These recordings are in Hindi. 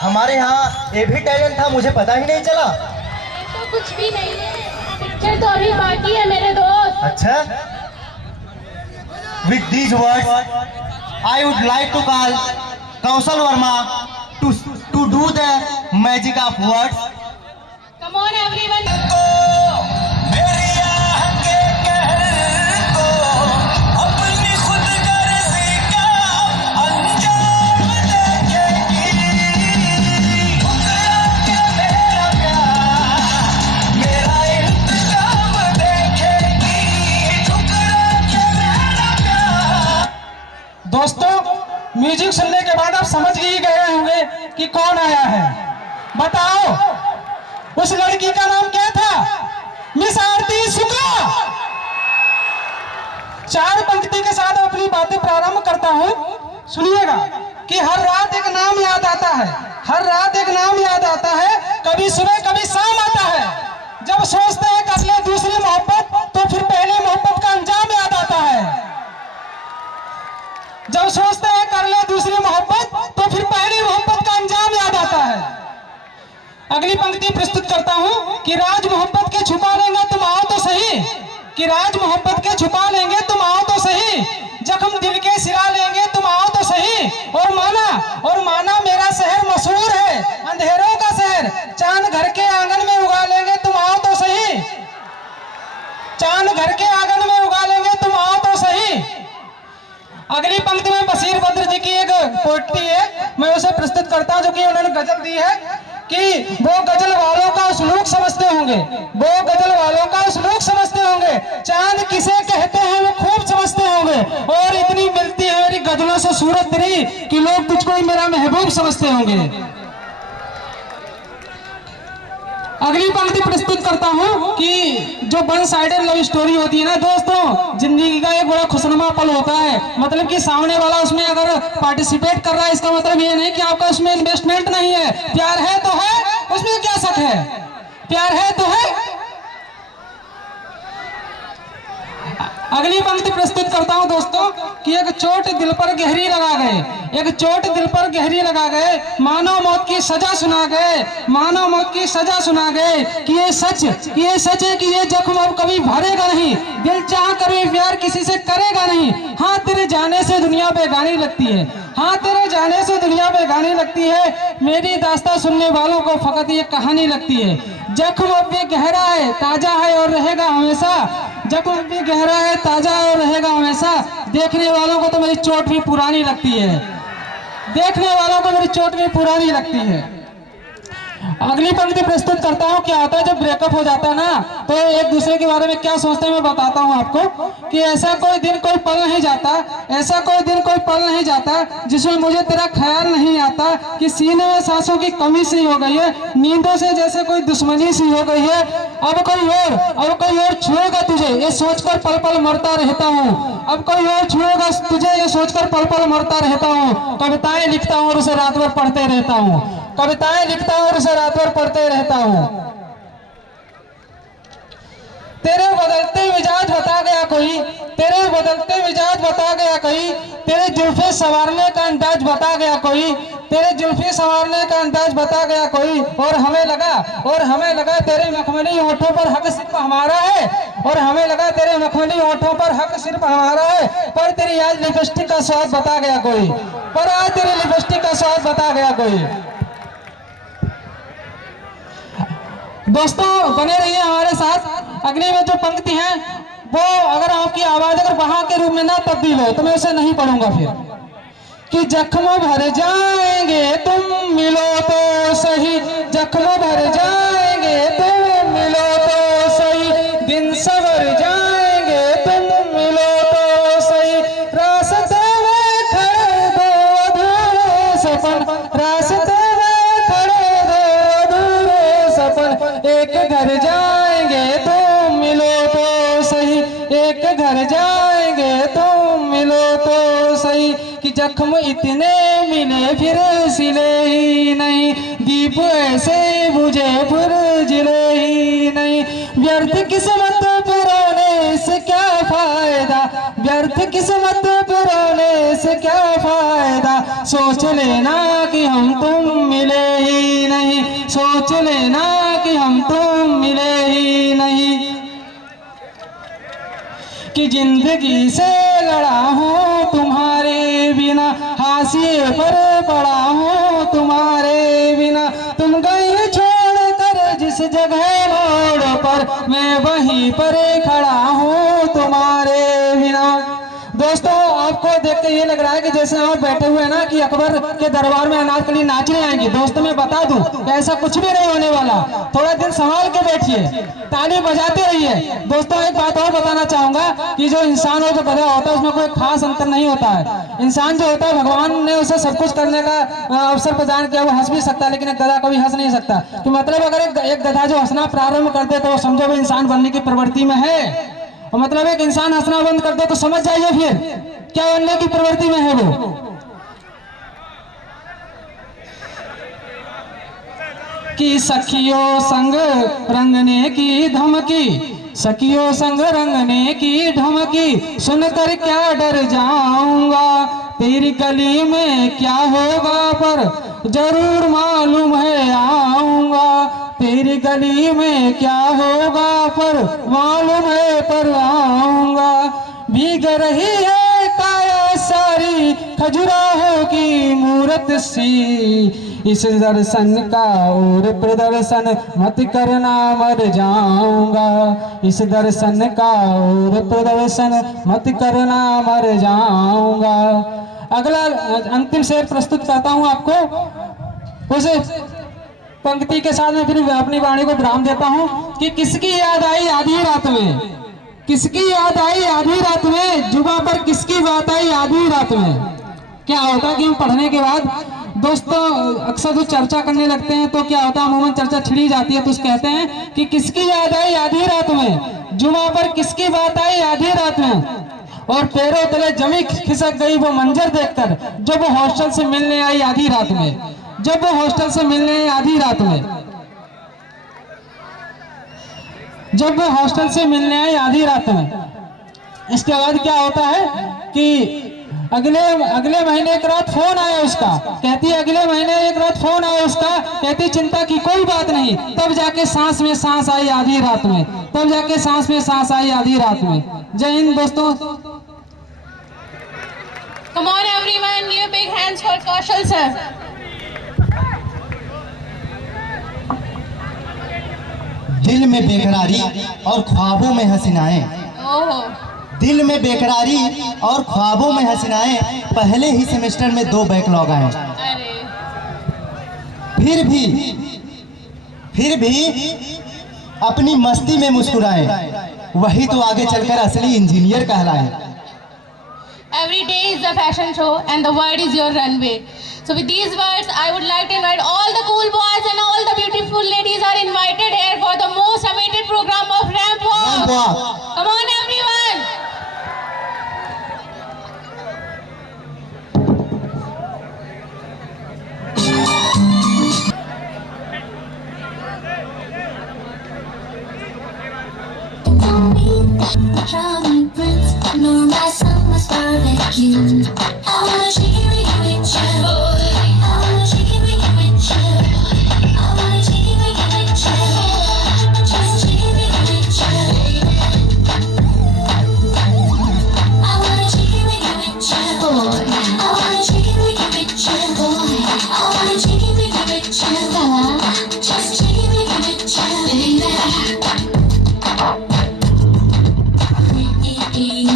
हमारे यहाँ ये भी टैलेंट था, मुझे पता ही नहीं चला। तो कुछ भी नहीं है, पिक्चर तो अभी बाकी है मेरे दोस्त। अच्छा, with these words I would like to call Kaushal Verma to do the magic of words. Come on everyone. दोस्तों, म्यूजिक सुनने के बाद आप समझ ही गए होंगे कि कौन आया है। बताओ, उस लड़की का नाम क्या था? मिस आरती शुक्ला। चार पंक्ति के साथ अपनी बातें प्रारंभ करता हूं, सुनिएगा कि हर रात एक नाम याद आता है, हर रात एक नाम याद आता है, कभी सुबह कभी शाम आता है। जब सोचते हैं कर ले दूसरी मोहब्बत, तो फिर पहली मोहब्बत का अंजाम याद आता है। जब सोचते हैं कर ले दूसरी मोहब्बत, तो फिर पहली मोहब्बत का अंजाम याद आता है। अगली पंक्ति प्रस्तुत करता हूं कि राज मोहब्बत के छुपा लेंगे तुम आओ तो सही, कि राज मोहब्बत के छुपा लेंगे तुम आओ तो सही, जख्म दिल के सिरा लेंगे तुम आओ तो सही। और माना मेरा शहर मशहूर है, अंधेरों का शहर, चांद घर के आंगन में उगा लेंगे तुम आओ तो सही, चांद घर के आंगन में उगा लेंगे तुम आओ तो सही। अगली पंक्ति में बशीर बद्र जी की एक पोएट्री है, मैं उसे प्रस्तुत करता हूं, जो कि उन्होंने गजल दी है कि वो गजल वालों का उसलूक समझते होंगे, वो गजल वालों का उसलूक समझते होंगे, चांद किसे कहते हैं वो खूब समझते होंगे, और इतनी मिलती है मेरी गजलों से सूरत तेरी कि लोग तुझको ही मेरा महबूब समझते होंगे। अगली पंक्ति प्रस्तुत करता हूं कि जो वन साइडेड लव स्टोरी होती है ना दोस्तों, जिंदगी का एक बड़ा खुशनुमा पल होता है। मतलब कि सामने वाला उसमें अगर पार्टिसिपेट कर रहा है, इसका मतलब ये नहीं कि आपका उसमें इन्वेस्टमेंट नहीं है। प्यार है तो है, उसमें क्या शक है, प्यार है तो है। अगली पंक्ति प्रस्तुत करता हूं दोस्तों कि एक चोट दिल पर गहरी लगा गए, एक चोट दिल पर गहरी लगा गए, मानो मौत की सजा सुना गए, मानो मौत की सजा सुना गए, कि ये सच है कि ये जख्म अब कभी भरेगा नहीं, दिल चाह कर भी प्यार किसी से करेगा नहीं। हाँ तेरे जाने से दुनिया बेगानी लगती है, हाँ तेरे जाने से दुनिया बेगानी लगती है, मेरी दास्तां सुनने वालों को फकत ये कहानी लगती है। जख्म अब भी गहरा है, ताजा है और रहेगा हमेशा, जख्म अब भी गहरा है, ताजा है और रहेगा हमेशा, देखने वालों को तो मेरी चोट भी पुरानी लगती है, देखने वालों को मेरी चोट भी पुरानी लगती है। अगली पंक्ति प्रस्तुत करता हूँ, क्या होता है जब ब्रेकअप हो जाता है ना, तो एक दूसरे के बारे में क्या सोचते हैं मैं बताता हूँ आपको, कि ऐसा कोई दिन कोई पल नहीं जाता, ऐसा कोई दिन कोई पल नहीं जाता जिसमें मुझे तेरा ख्याल नहीं आता, कि सीने में सांसों की कमी सी हो गई है, नींदों से जैसे कोई दुश्मनी सी हो गई है, अब कोई और छुएगा तुझे ये सोचकर पल पल मरता रहता हूँ, अब कोई और छुएगा तुझे ये सोचकर पल पल मरता रहता हूँ। कविताएं लिखता हूँ और उसे रात भर पढ़ते रहता हूँ, कविताएं लिखता हूँ और उसे रात भर पढ़ते रहता हूँ। तेरे बदलते मिजाज बता गया कोई, तेरे बदलते मिजाज बता गया कोई, तेरे जुल्फे संवारने का अंदाज बता गया कोई, तेरे जुल्फे संवारने का अंदाज बता गया कोई, और हमें लगा तेरे मखमली होठों पर हक सिर्फ हमारा है, और हमें लगा तेरे मखमली होठों पर हक सिर्फ हमारा है, पर तेरी आज लिपस्टिक का स्वाद बता गया कोई, पर आज तेरी लिपस्टिक का स्वाद बता गया कोई। दोस्तों बने रहिए हमारे साथ। अगली में जो पंक्ति है वो अगर आपकी आवाज अगर वहां के रूप में ना तब्दील हो तो मैं उसे नहीं पढ़ूंगा फिर, कि जख्म भर जाएंगे तुम मिलो तो सही, जख्म भर जाएंगे तुम मिलो तो सही, दिन सवर जाएंगे तुम मिलो तो सही, रास्ते में खड़े दो अधूरे सपन, रास्ते में खड़े दो अधूरे सपन, एक घर जाएंगे तुम मिलो तो सही, एक घर जाएंगे तुम मिलो तो सही, कि जख्म इतने मिले फिर सिले ही नहीं, दीप ऐसे बुझे फिर जिले ही नहीं, व्यर्थ किस्मत पुराने से क्या फायदा, व्यर्थ किस्मत पुराने से क्या फायदा, सोच लेना कि हम तुम मिले ही नहीं, सोच लेना कि हम तुम मिले ही नहीं, कि जिंदगी से लड़ा हूँ तुम्हारे बिना, हाशिए पर पड़ा हूँ तुम्हारे बिना, तुम गए छोड़ कर जिस जगह मोड़ पर, मैं वहीं पर खड़ा हूँ तुम्हारे बिना। दोस्तों आपको देख के ये लग रहा है कि जैसे आप बैठे हुए हैं ना कि अकबर के दरबार में अनारकली नाचने आएंगी। दोस्तों मैं बता दूं कि ऐसा कुछ भी नहीं होने वाला, थोड़ा दिन संभाल के बैठिए, ताली बजाते रहिए। दोस्तों एक बात और बताना चाहूंगा कि जो इंसान और जो गधा होता है उसमें कोई खास अंतर नहीं होता है। इंसान जो होता है भगवान ने उसे सब कुछ करने का अवसर प्रदान किया, वो हंस भी सकता है, लेकिन एक गधा कभी हंस नहीं सकता। तो मतलब अगर एक गधा जो हंसना प्रारंभ कर दे तो वो समझो वो इंसान बनने की प्रवृत्ति में है, और मतलब एक इंसान हंसना बंद कर दे तो समझ जाइए फिर क्या बनने की प्रवृत्ति में है वो। कि सखियों संग रंगने की धमकी, सखियों संग रंगने की धमकी, सुनकर क्या डर जाऊंगा, तेरी गली में क्या होगा पर जरूर मालूम है आऊंगा, तेरी गली में क्या होगा पर मालूम है पर आऊंगा, भीग रही है काया सारी खजुराहों की मूरत सी, इस दर्शन का और प्रदर्शन मत करना मर जाऊंगा, इस दर्शन का और प्रदर्शन मत करना मर जाऊंगा। अगला अंतिम शेर प्रस्तुत करता हूं आपको, उस पंक्ति के साथ में फिर अपनी वाणी को विराम देता हूं कि किसकी याद आई आधी रात में, किसकी याद आई आधी रात में, जुबां पर किसकी बात आई आधी रात में। क्या होता है कि हम पढ़ने के बाद दोस्तों अक्सर जो चर्चा करने लगते हैं तो क्या होता है अमूमन चर्चा छिड़ी जाती है, तो कहते हैं कि किसकी याद आई आधी रात में, जुबां पर किसकी बात आई आधी रात में, और पैरों तले जमी खिसक गई वो मंजर देखकर, जब वो हॉस्टल से मिलने आई आधी रात में, जब वो हॉस्टल से मिलने आई आधी रात में, जब वो हॉस्टल से मिलने आई आधी रात में। इसके बाद क्या होता है कि अगले महीने एक रात फोन आया उसका, कहती है अगले महीने एक रात फोन आया उसका, कहती चिंता की कोई बात नहीं, तब जाके सांस में सांस आई आधी रात में, तब जाके सांस में सांस आई आधी रात में। जय हिंद दोस्तों। Come on everyone, give big hands for Kaushal sir. दिल में बेकरारी और ख्वाबों में हसीनाएं, ओहो, दिल में बेकरारी और ख्वाबों में हसीनाएं, पहले ही सेमेस्टर में 2 बैकलॉग आए, अरे फिर भी अपनी मस्ती में मुस्कुराए, वही तो आगे चलकर असली इंजीनियर कहलाए। every day is a fashion show and the world is your runway. So with these words, I would like to invite all the cool boys and all the beautiful ladies are invited here for the most awaited program of Ramp Walk. Come on everyone. Charming prince, nor my summer's barbecue. I wanna chicken wing with you. I wanna chicken wing with you. I wanna chicken wing with you. Just chicken wing with you. I wanna chicken wing with you. I wanna chicken wing with you. I wanna chicken wing with you. Just chicken wing with you, baby. Free, free, free,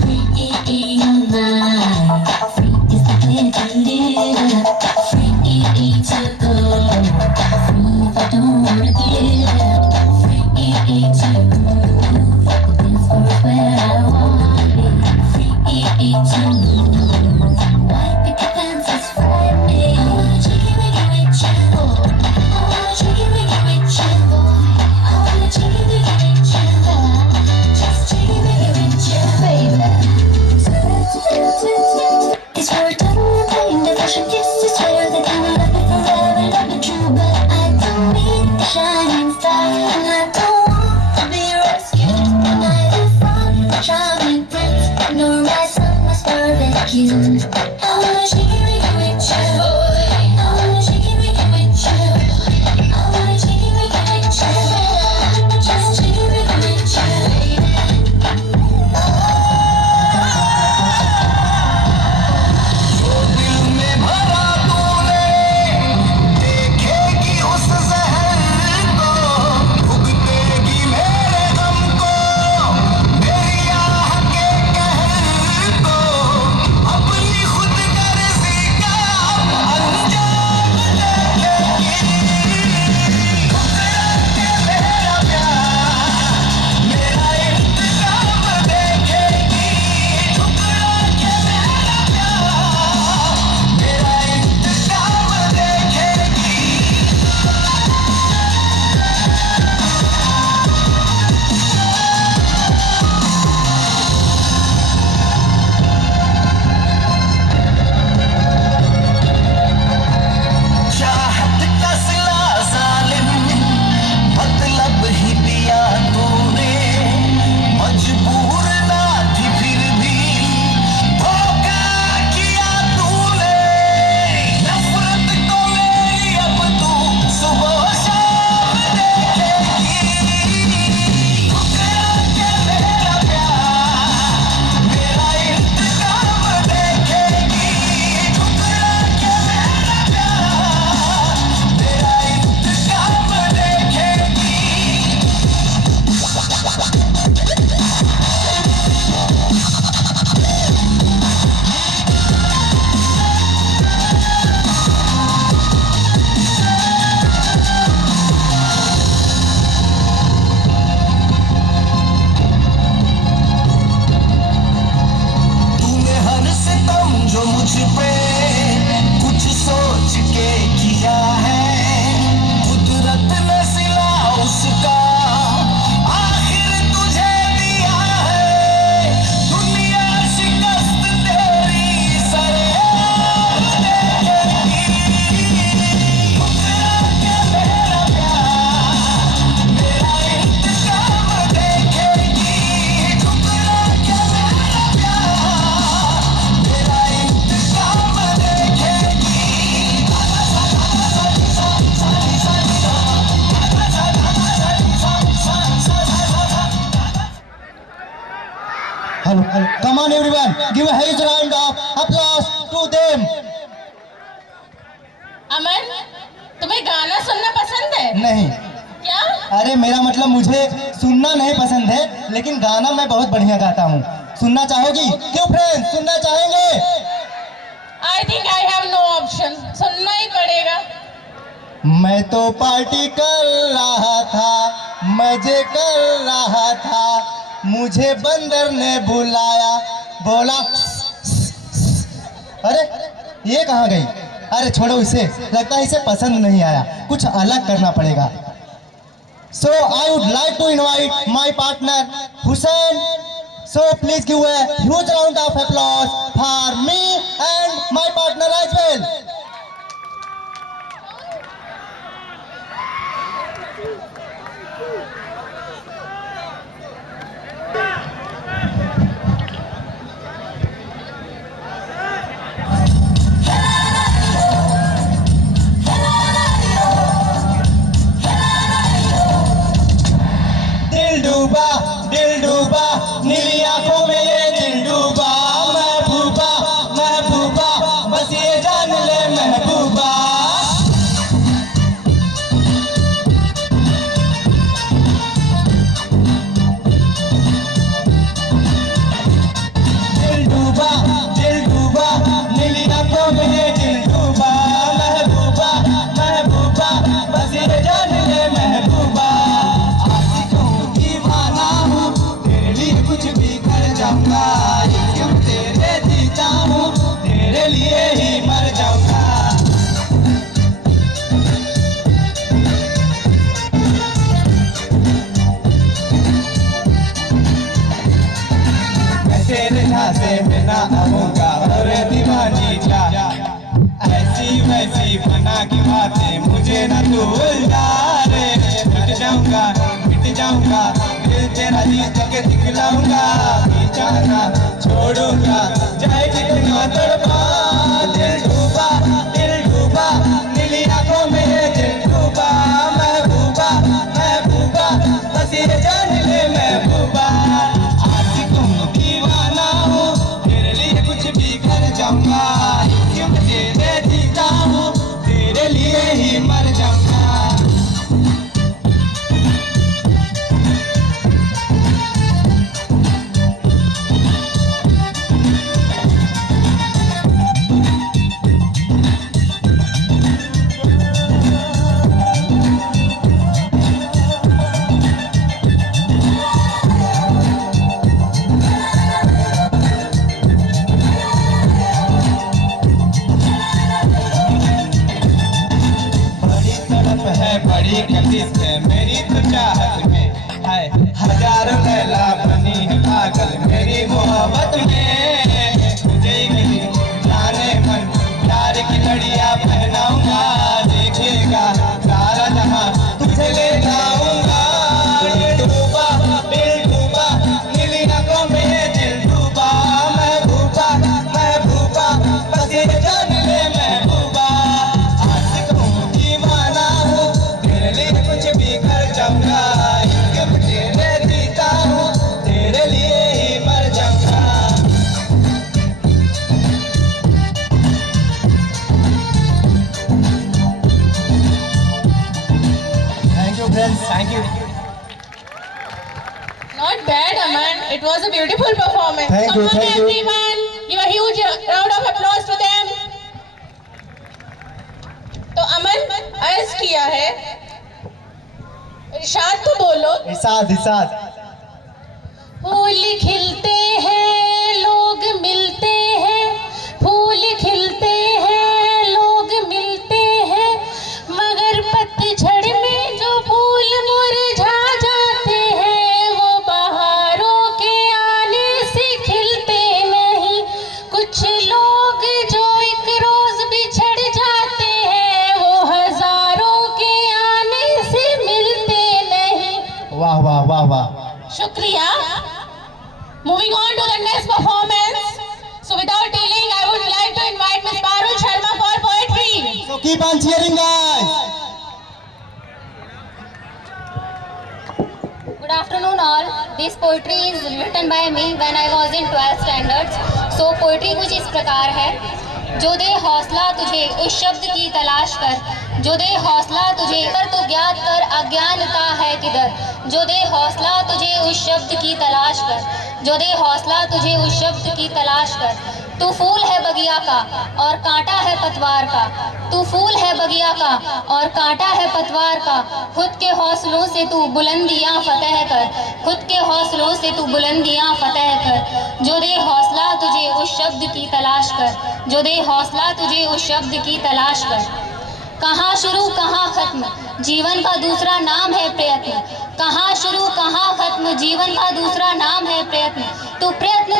Free your mind. Free is the way to live. Free to go. Free if I don't wanna give. Free to move. Dance for where I wanna be. Free to move. Why pick a fence? It's Friday. I wanna chicken wiggy with you. I wanna chicken wiggy with you, boy. I wanna chicken wiggy with you. Just chicken wiggy with you, baby. It's for a total kind of fashion kiss. I swear that I will love you forever, love you true. But I don't need the shining star, and I don't want to be rescued. And I don't want the charming prince, nor my summer barbecue. I wanna chicken wiggy with you. I wanna chicken wiggy with you. I wanna chicken wiggy with you. Just chicken wiggy with you. दिल में भरा तूने देखेगी उस जहर को, भुगतेगी मेरे गम को, मेरी आह के कहर को, अपनी खुद गर्जी का अंजाम देखेगी। ठुकरा के मेरा प्यार, मेरा इंतजाम देखेगी। ठुकरा के मेरा प्यार, मेरा इंतजाम देखेगी। चाहत का सिला जालिम मतलब ही दिया तूने, मजबूर ना थी फिर भी धोखा किया तूने। नफरत को मेरी अब तू सुबह शाम देखेगी। ठुकरा के मेरा प्यार, मेरा इंतजाम देखेगी। ठुकरा के मेरा प्यार, मेरा इंतजाम देखेगी। तूने हर सितम जो मुझ पे कुछ सोच के किया है, कुदरत ने सिला उसका आखिर तुझे दिया है। दुनिया शिकस्त तेरी सरेआम देखेगी। ठुकरा के मेरा प्यार, मेरा इंतजाम देखेगी। ठुकरा के मेरा प्यार, मेरा इंतजाम देखेगी। Hello, hello. Come on everyone, give a huge round of applause to them. अमन, तुम्हें गाना सुनना पसंद है नहीं, क्या? अरे मेरा मतलब मुझे सुनना नहीं पसंद है, लेकिन गाना मैं बहुत बढ़िया गाता हूँ। सुनना चाहोगी? क्यों फ्रेंड्स, सुनना चाहेंगे? I think I have no option, सुनना ही पड़ेगा। मैं तो पार्टी कर रहा था, मजे कर रहा था, मुझे बंदर ने बुलाया, बोला अरे ये कहाँ गई? अरे छोड़ो इसे, लगता है इसे पसंद नहीं आया, कुछ अलग करना पड़ेगा। So I would like to invite my partner Hussein. So please give a huge round of applause for me and my partner as well. दिल डूबा नीली आंखों में ये दिल डूबा, महबूबा महबूबा बस ये जान ले महबूबा। जाऊंगा, इश्क में तेरे जीता हूँ, तेरे लिए ही मर जाऊंगा। तेरे झांसे में ना आऊंगा और दीवानी जा, ऐसी वैसी बना की बातें मुझे ना तू उलझा रे। मिट जाऊंगा दिल तेरा जीत के दिखलाऊंगा, पीछा ना छोड़ूंगा चाहे कितना तड़पा। दिल डूबा नीली आंखों में है दिल डूबा, महबूबा बस ये जान ले महबूबा। जाऊंगा, क्यों तेरे जीता हूँ, तेरे लिए ही मर जाऊंगा। बड़ी कशिश है मेरी तो चाहत में है, हजारों लैला बनी है पागल मेरी मोहब्बत में। तुझे ही जाने मन प्यार की लड़ियां पहनाऊंगा, देखेगा सारा जहां तुझे ले जाऊंगा। दिल डूबा नीली आंखों में है दिल डूबा, महबूबा बस ये जान ले महबूबा। आशिक हूँ दीवाना हूँ, तेरे लिए कुछ भी कर जाऊंगा, इश्क में तेरे जीता हूँ, तेरे लिए ही मर जाऊंगा। Thank you friends, thank you. Not bad, Aman. It was a beautiful performance. Thank Come you, on, thank you. everyone. Give a huge round of applause to them. तो अमन अर्ज किया है, इरशाद तो बोलो। इरशाद। फूल खिलते हैं लोग मिलते हैं, फूल खिलते हैं लोग मिलते हैं, मगर पतझड़ में जो फूल मुरझा जाते हैं वो बहारों के आने से खिलते नहीं। कुछ लोग जो एक रोज बिछड़ जाते हैं वो हजारों के आने से मिलते नहीं। वाह वाह वाह वाह। शुक्रिया। Moving on to the next performance. So without delaying, I would like to invite Ms. Parul Sharma for poetry. So keep on cheering, guys. Good afternoon all. This poetry is written by me when I was in 12th standards. So poetry कुछ इस प्रकार है। जो दे हौसला तुझे उस शब्द की तलाश कर, जो दे हौसला तुझे कर तो ज्ञात कर अज्ञानता है किधर। जो दे हौसला तुझे उस शब्द की तलाश कर, जो दे हौसला तुझे उस शब्द की तलाश कर। तू फूल है बगिया का और कांटा है पतवार का, तू फूल है बगिया का और कांटा है पतवार का। खुद के हौसलों से तू बुलंदियां फतह कर, खुद के हौसलों से तू बुलंदियां फतह कर। जो दे हौसला तुझे उस शब्द की तलाश कर, जो दे हौसला तुझे उस शब्द की तलाश कर। कहाँ शुरू कहाँ खत्म जीवन का दूसरा नाम है प्रयत्न, कहाँ शुरू कहाँ खत्म जीवन का दूसरा नाम है प्रयत्न। तू प्रयत्न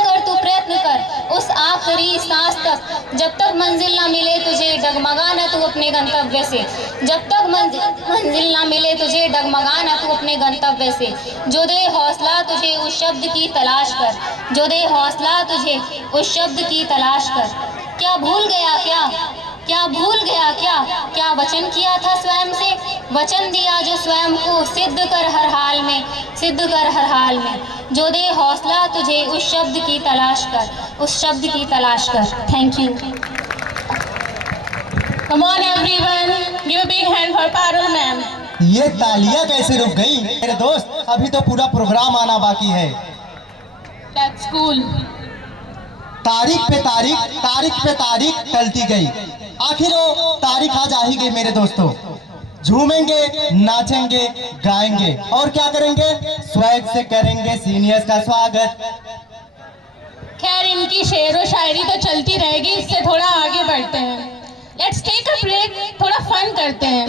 कर उस आखिरी सांस तक, जब तक मंजिल ना मिले तुझे डगमगा ना तू अपने गंतव्य से, जब तक मंजिल ना मिले तुझे डगमगा ना तू अपने गंतव्य से। जो दे हौसला तुझे उस शब्द की तलाश कर, जो दे हौसला तुझे उस शब्द की तलाश कर। क्या भूल गया क्या भूल गया क्या वचन किया था स्वयं से, वचन दिया जो स्वयं को सिद्ध कर हर हाल में, सिद्ध कर हर हाल में। जो दे हौसला तुझे उस शब्द की तलाश कर, उस शब्द की तलाश कर। Thank you. Come on everyone, give a big hand for Parul ma'am. ये तालियां कैसे रुक गई मेरे दोस्त, अभी तो पूरा प्रोग्राम आना बाकी है। That's cool. तारीख पे तारीख टलती गई, आखिर वो तारीख आज आ ही गई मेरे दोस्तों। झूमेंगे, नाचेंगे, गाएंगे और क्या करेंगे, स्वैग से करेंगे सीनियर्स का स्वागत। खैर इनकी शेर व शायरी तो चलती रहेगी, इससे थोड़ा आगे बढ़ते हैं। लेट्स टेक अ ब्रेक, थोड़ा फन करते हैं।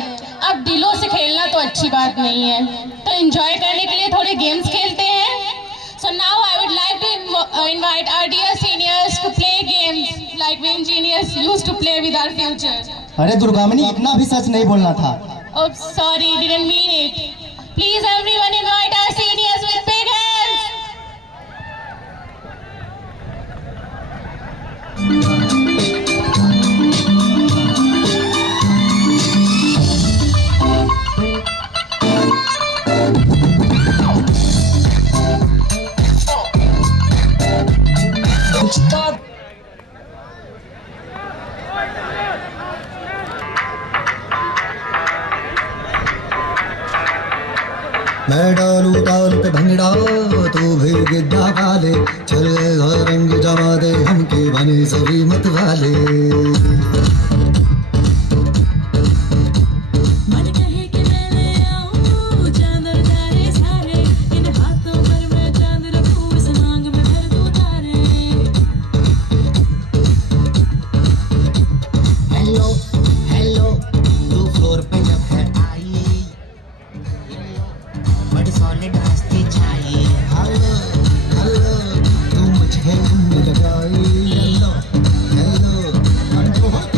अब दिलों से खेलना तो अच्छी बात नहीं है, तो एंजॉय करने के लिए थोड़े गेम्स खेलते हैं। So now I would like to invite our dear seniors to play games like we engineers used to play with our future. अरे दुर्गामनी, इतना भी सच नहीं बोलना था। Oh, sorry, didn't mean it. Please everyone invite our seniors with big hands. मैं डालू ताल पे भंगड़ा तू भी गिद्धा काले, चल रंग जमा दे हमके बने सभी मत वाले। मन कहे कि मैं ले आऊं चांद और तारे सारे, इन हाथों पर मैं चांद रखूं, इस मांग में भर दूं तारे। हेलो हेलो तू फ्लोर पे जब है आई, बड़ी सॉलिड हस्ती छाई। हेलो हेलो तू मुझे घूमने लगाई। हेलो हेलो हम तो बहुत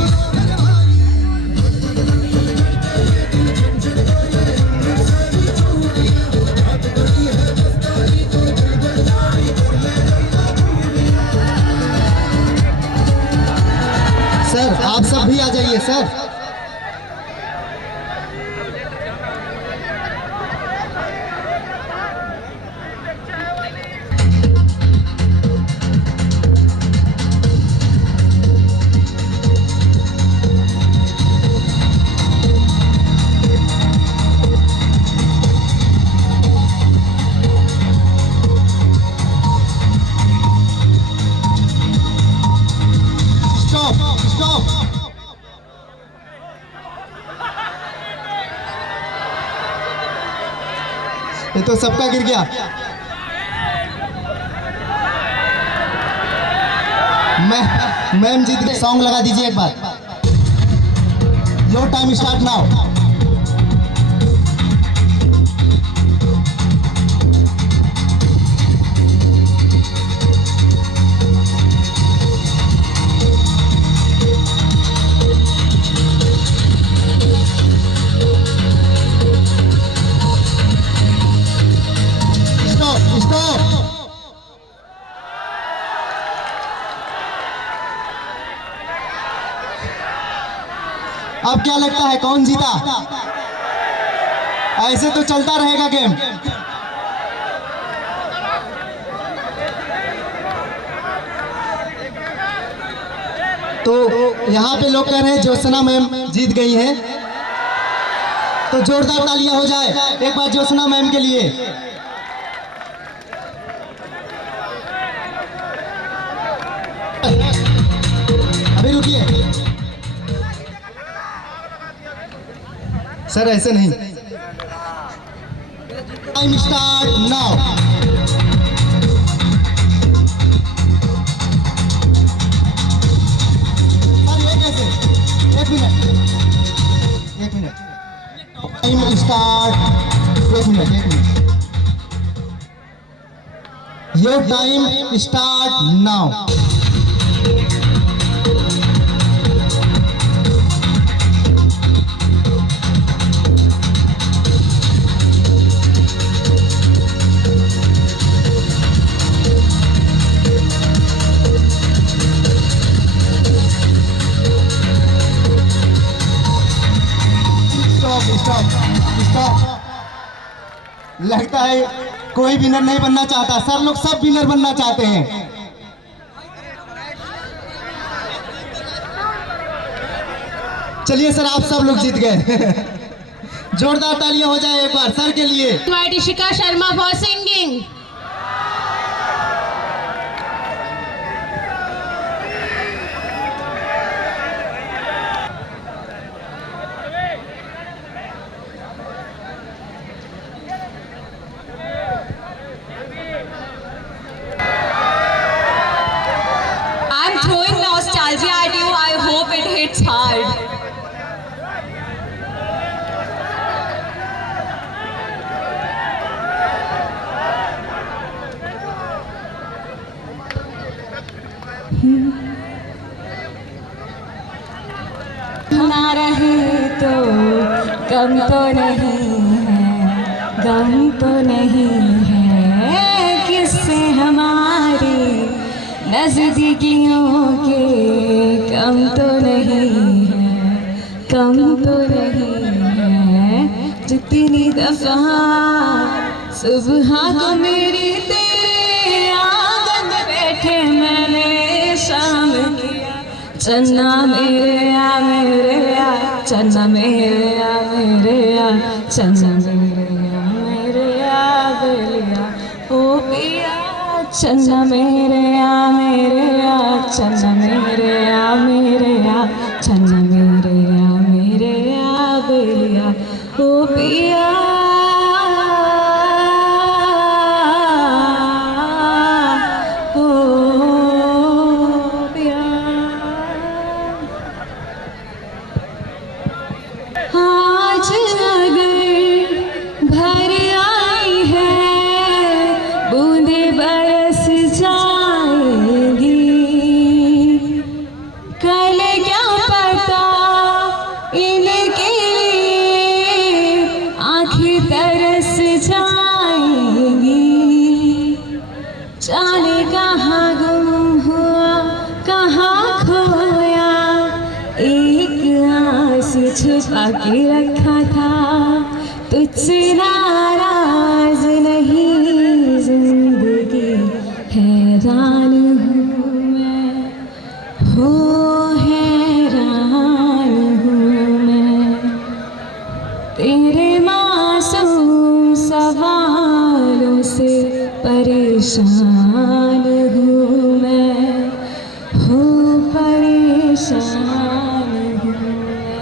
सर आप सब भी आ जाइए सर। Stop stop. ये तो सबका गिर गया। मैम जीत गए। सॉन्ग लगा दीजिए एक बार। Your time start now. अब क्या लगता है कौन जीता? ऐसे तो चलता रहेगा गेम। तो यहाँ पे लोग कह रहे हैं ज्योत्सना मैम जीत गई हैं, तो जोरदार तालियां हो जाए एक बार ज्योत्सना मैम के लिए। अभी रुकिए सर, ऐसे नहीं। Time start now. सर ये कैसे? एक मिनट। Time start. एक minute. Your time start now. Stop. लगता है कोई विनर नहीं बनना चाहता। सर लोग सब विनर बनना चाहते हैं। चलिए सर, आप सब लोग जीत गए। जोरदार तालियां हो जाए एक बार सर के लिए। Invite Ishika Sharma for singing. ना रहे तो गम तो नहीं है, गम तो नहीं है किससे हमारी नजदीकियों के, कम तो नहीं है, कम तो नहीं है। जितनी दफा सुबह को मेरी तेरे आंगन में बैठे मैंने शाम किया, चन्ना मेरे आ मेरे आ, चन्ना मेरे आ मेरे आ, चन्ना मेरे आ मेरे आ बलिया ओ पिया, चन्ना मेरे आ मेरे आ, चन्ना मेरे आ मेरे आ, चन्ना मेरे आ मेरे आ बलिया ओ पिया। आज अगर भर आई है बूंदे बरस जाएंगी, कल क्या पता इनके लिए आँखें तरस जाएंगी। जाने कहाँ गुम हुआ कहाँ खोया, एक आंसू छुपा के रखा था, तुझसे नाराज नहीं जिंदगी, हैरान हूँ मैं, हो हैरान हूँ मैं, तेरे मासूम सवालों से परेशान हूँ मैं, हो परेशान हूँ मैं।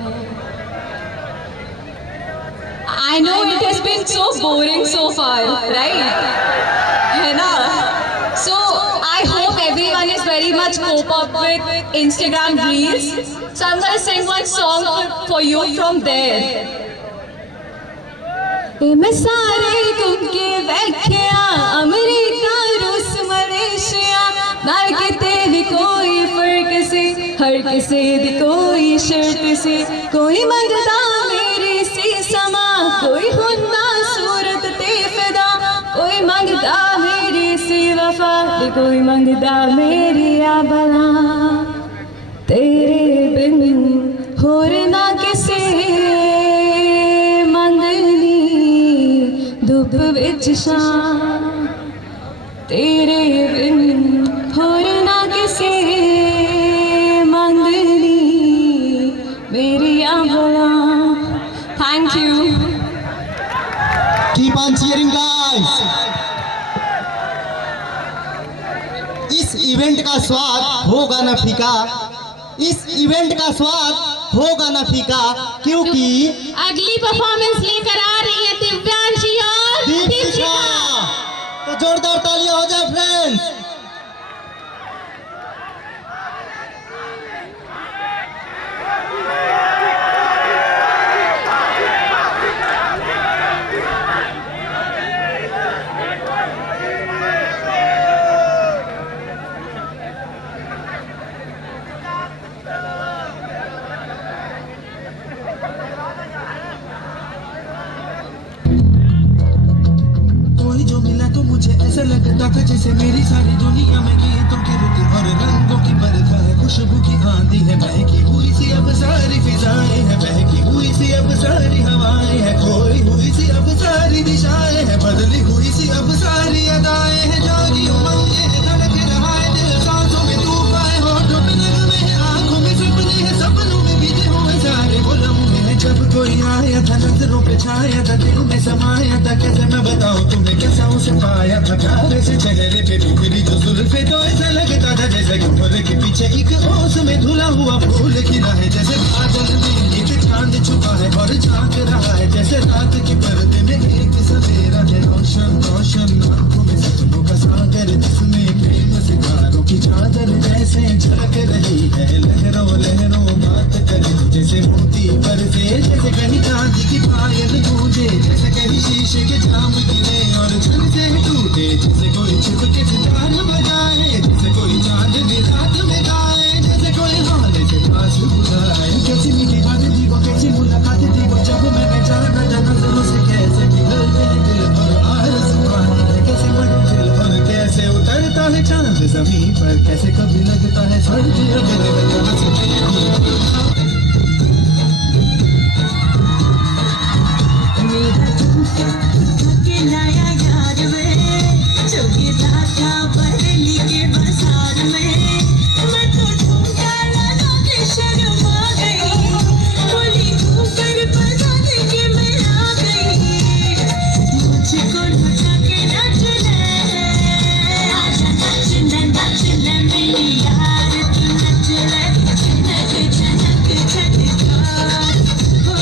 I know it has been so boring so far, right? है ना? So I hope everyone is very much cope up with Instagram reels. So I'm gonna sing one song for you from there. मैं सारे घूम के बैठिया अमेरिका रूस मलेशिया, मार के तेरी कोई फर्क से, हर किसे दी कोई शर्त से, कोई मंगता मेरी सी समा, कोई हुन्ना सूरत ते फिदा, कोई मंगता मेरी सी वफा, कोई मंगता मेरी आबला, तेरे बिन होर ना किसे मंगनी धुप विच शाम, तेरे बिन होर ना किसे मंगनी मेरी आबला। Thank you. Keep on cheering guys. इस इवेंट का स्वाद होगा न फीका, इस इवेंट का स्वाद होगा न फीका, क्योंकि अगली परफॉर्मेंस लेकर आ रही है दिव्यांशी और दीपिका। तो जोरदार तालियां हो जाए फ्रेंड्स। कोई जो मिला तो मुझे ऐसा लगता था जैसे मेरी सारी दुनिया में गीतों की रुत और रंगों की बरखा है, खुशबू की आंधी है, बहकी हुई सी अब सारी फिजाएं हैं, बहकी हुई सी अब सारी हवाएं हैं, खोई हुई सी अब सारी दिशाएं हैं, बदली हुई सी अब सारी अदाएं हैं, जारी उमंगे हैं, धड़क रहा है दिल, सांसों में तूफान है, होठों पे नगमे हैं, आंखों में सपने हैं, सपनों में भीगे हुए सारे वो लम्हे हैं, जब कोई आया था नजरों पे छाया था, दिल में समाया था, कैसे मैं बताऊं तुम्हें कैसा उसे पाया था, प्यार से चेहरे पे बिखरी जो जुल्फे, तो ऐसा लगता था जैसे कमर के पीछे एक ओस में धुला हुआ फूल खिला है, जैसे बादल में एक चांद छुपा है और झांक रहा है, जैसे रात की पर्दे में एक सवेरा है, रोशन रोशन आंखों में सपनों का सागर, जिसमें प्रेम सितारों की चादर जैसे झलक रही है, लहरों लहरों बात करे, जैसे मोती बरसे, जैसे कहीं चांद की पायल गूंजे, जैसे कहीं शीशे के जाम गिरे और झन से टूटे, जैसे कोई छुप के सितार बजाए, जैसे कोई चांद रात जमीन पर कैसे कभी लगता है सर्दी लाया यार में जो गिरा था बरेली के बाजार में मैं तो झुमका लगा के शर्मा गई बोली ऊपर बजाने के मैं आ गई मुझको लुटा के नाच ले आजा नाच ले मेरी यार तू नाच ले झनक झनक झनका हो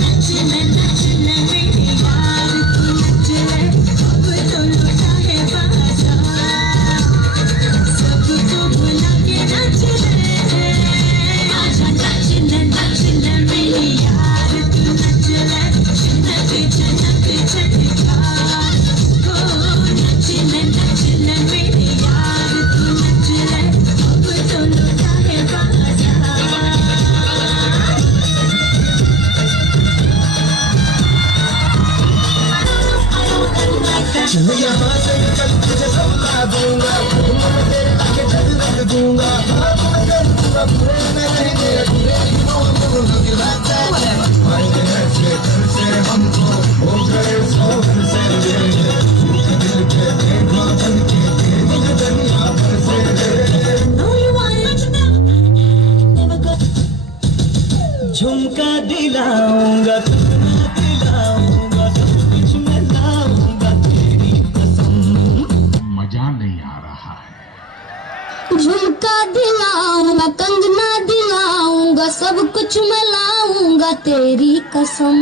नाच ले मेरी यार तू नाच ले अब तो लुटा है बाजार सबको बुला के नाच ले आजा नाच ले मेरी यार तू नाच ले झनक झनक झनका हो नाच ले मेरी यार तू नाच ले अब तो लुटा है बाजार चल यहाँ से निकल तुझे सबका दूंगा मैं तेरे आगे चल रख दूंगा मैं कर दूंगा पूरे में रहेंगे पूरे की से हमको हो गए शौक से दिल के देखो बन के दुनिया भर से No, you want to know? Never go. झुमका दिलाऊंगा तुमको दिलाऊंगा सब कुछ मैं लाऊंगा तेरी कसम मजा नहीं आ रहा है। झुमका दिलाऊंगा कंगना दिलाऊंगा सब कुछ मैं लाऊंगा तेरी कसम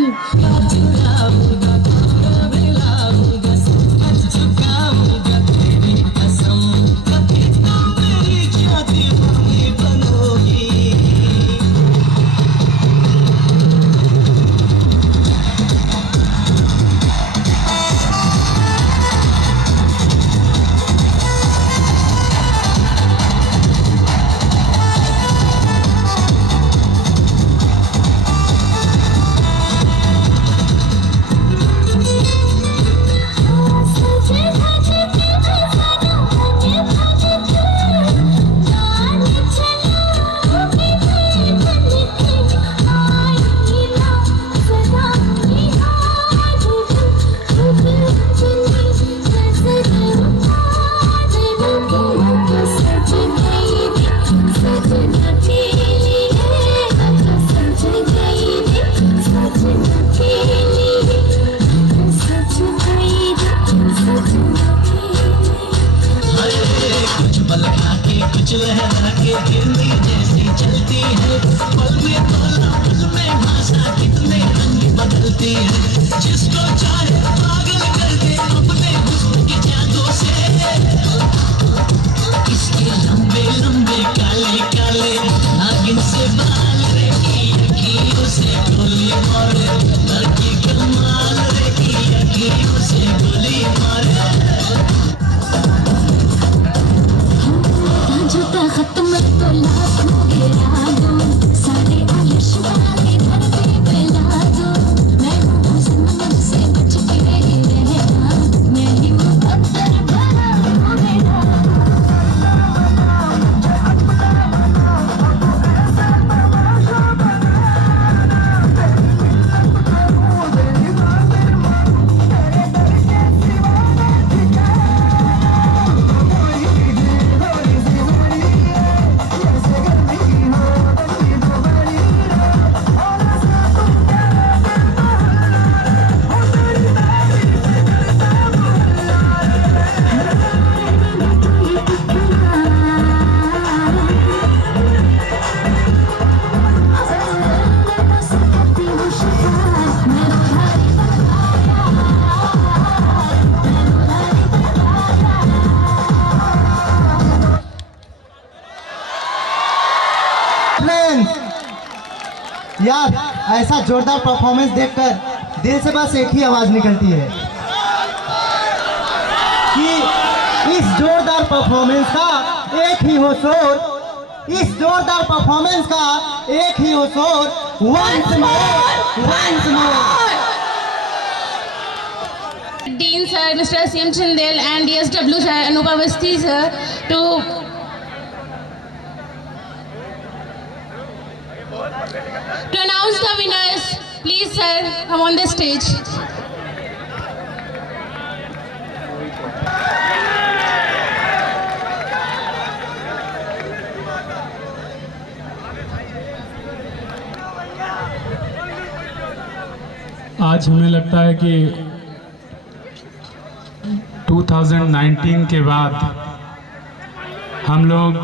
यार ऐसा जोरदार परफॉर्मेंस देखकर दिल से बस एक ही आवाज निकलती है कि इस जोरदार परफॉर्मेंस का एक ही हो शोर, इस जोरदार परफॉर्मेंस का एक ही हो शोर। Once more Dean Sir, Mr. Asim Chindel and DSW Sir, Anupa Avasthi Sir to announce the winners. Please sir, come on the stage. आज हमें लगता है कि 2019 के बाद हम लोग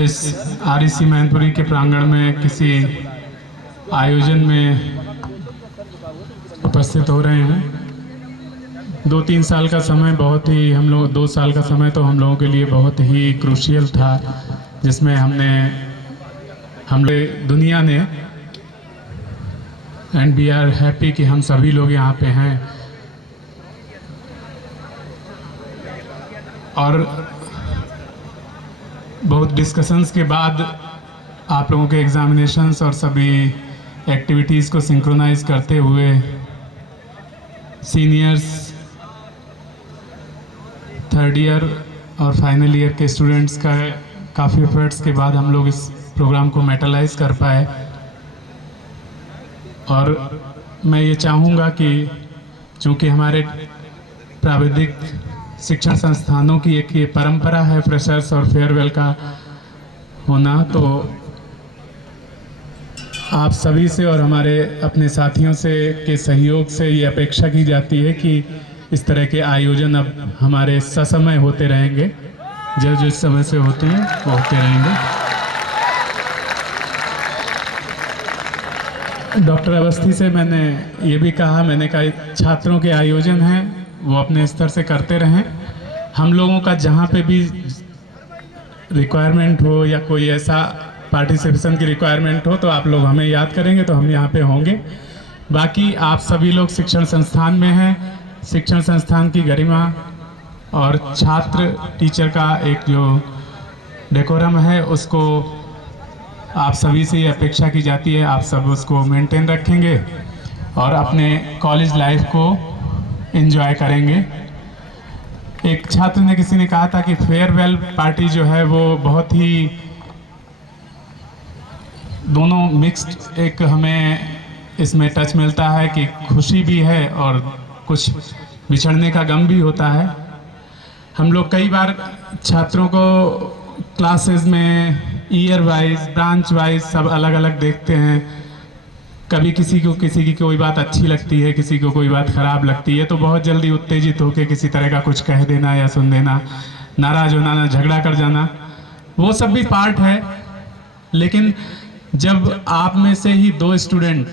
इस REC मैनपुरी के प्रांगण में किसी आयोजन में उपस्थित हो रहे हैं। 2-3 साल का समय बहुत ही 2 साल का समय तो हम लोगों के लिए बहुत ही क्रूशियल था, जिसमें हमने दुनिया ने एंड वी आर हैप्पी कि हम सभी लोग यहाँ पे हैं। और बहुत डिस्कशंस के बाद आप लोगों के एग्जामिनेशंस और सभी एक्टिविटीज़ को सिंक्रोनाइज करते हुए सीनियर्स, थर्ड ईयर और फाइनल ईयर के स्टूडेंट्स का काफ़ी एफर्ट्स के बाद हम लोग इस प्रोग्राम को मेटलाइज कर पाए। और मैं ये चाहूँगा कि चूँकि हमारे प्राविधिक शिक्षण संस्थानों की एक ये परंपरा है फ्रेशर्स और फेयरवेल का होना, तो आप सभी से और हमारे अपने साथियों से के सहयोग से ये अपेक्षा की जाती है कि इस तरह के आयोजन अब हमारे ससमय होते रहेंगे, जो जिस समय से होते हैं वो होते रहेंगे। डॉक्टर अवस्थी से मैंने ये भी कहा, मैंने कहा छात्रों के आयोजन हैं वो अपने स्तर से करते रहें। हम लोगों का जहाँ पे भी रिक्वायरमेंट हो या कोई ऐसा पार्टिसिपेशन की रिक्वायरमेंट हो तो आप लोग हमें याद करेंगे तो हम यहाँ पे होंगे। बाकी आप सभी लोग शिक्षण संस्थान में हैं, शिक्षण संस्थान की गरिमा और छात्र टीचर का एक जो डेकोरम है उसको आप सभी से ये अपेक्षा की जाती है, आप सब उसको मेंटेन रखेंगे और अपने कॉलेज लाइफ को एंजॉय करेंगे। एक छात्र ने किसी ने कहा था कि फेयरवेल पार्टी जो है वो बहुत ही दोनों मिक्स्ड एक हमें इसमें टच मिलता है कि खुशी भी है और कुछ बिछड़ने का गम भी होता है। हम लोग कई बार छात्रों को क्लासेस में ईयर वाइज, ब्रांच वाइज सब अलग अलग देखते हैं। कभी किसी की कोई बात अच्छी लगती है, किसी को कोई बात ख़राब लगती है, तो बहुत जल्दी उत्तेजित होकर किसी तरह का कुछ कह देना या सुन देना, नाराज़ होना, झगड़ा कर जाना, वो सब भी पार्ट है। लेकिन जब आप में से ही 2 स्टूडेंट,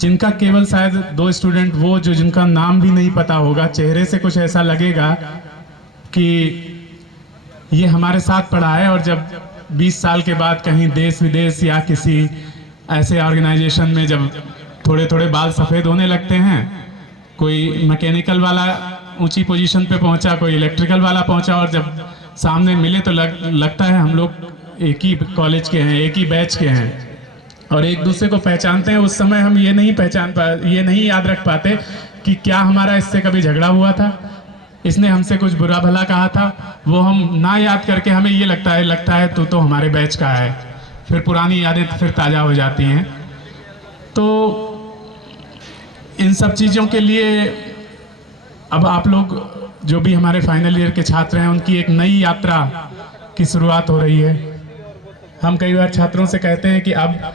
जिनका केवल शायद 2 स्टूडेंट वो जो जिनका नाम भी नहीं पता होगा, चेहरे से कुछ ऐसा लगेगा कि ये हमारे साथ पढ़ा है, और जब 20 साल के बाद कहीं देश विदेश या किसी ऐसे ऑर्गेनाइजेशन में जब थोड़े थोड़े बाल सफ़ेद होने लगते हैं, कोई मैकेनिकल वाला ऊंची पोजीशन पे पहुंचा, कोई इलेक्ट्रिकल वाला पहुंचा, और जब सामने मिले तो लगता है हम लोग एक ही कॉलेज के हैं, एक ही बैच के हैं और एक दूसरे को पहचानते हैं। उस समय हम ये नहीं याद रख पाते कि क्या हमारा इससे कभी झगड़ा हुआ था, इसने हमसे कुछ बुरा भला कहा था, वो हम ना याद करके हमें ये लगता है तो हमारे बैच का है। फिर पुरानी यादें फिर ताज़ा हो जाती हैं। तो इन सब चीज़ों के लिए अब आप लोग जो भी हमारे फाइनल ईयर के छात्र हैं उनकी एक नई यात्रा की शुरुआत हो रही है। हम कई बार छात्रों से कहते हैं कि अब